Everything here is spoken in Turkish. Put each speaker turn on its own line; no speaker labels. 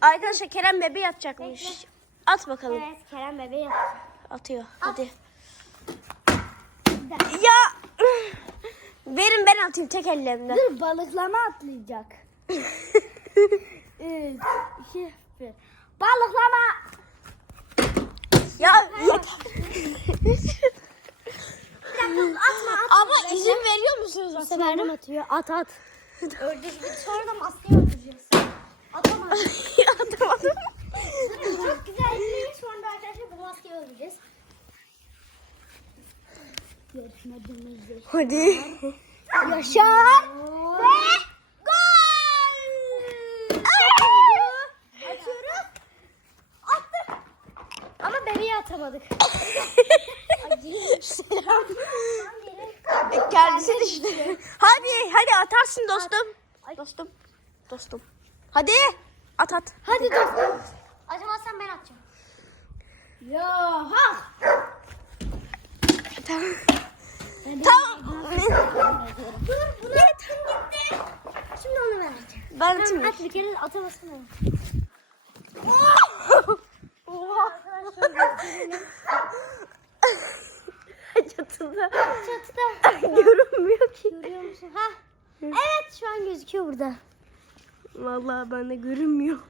Arkadaşlar Kerem bebeği atacakmış. At bakalım.
Evet Kerem bebeği
Atıyor. Hadi. Ya verin ben atayım tek ellerimle.
Dur balıklama atlayacak. 3, 2, 1. Balıklama.
Ya yeter.
Atma at.
Ama izin veriyor musunuz?
Sefer atıyor. At at. Ördük bir sonra da maskeye atacağız. Öreceğiz. Yarışmacımız
Hadi.
Yaşar. Ve gol. Atıyorum. Attım. Ama bebeği atamadık.
Selam. Kendisi düştü. Hadi hadi atarsın dostum. Dostum. Dostum. Hadi at at.
Hadi dostum. Acaba sen ben atacağım. Ya ha.
Tamam. Tamam.
Dur bunu attım gitti. Şimdi onu ben atacağım.
Ben atayım.
At bir kere atamasın onu.
Çatıda.
Çatıda.
Görünmüyor ki.
Görüyor musun? Ha. Evet şu an gözüküyor burada.
Vallahi bende görünmüyor.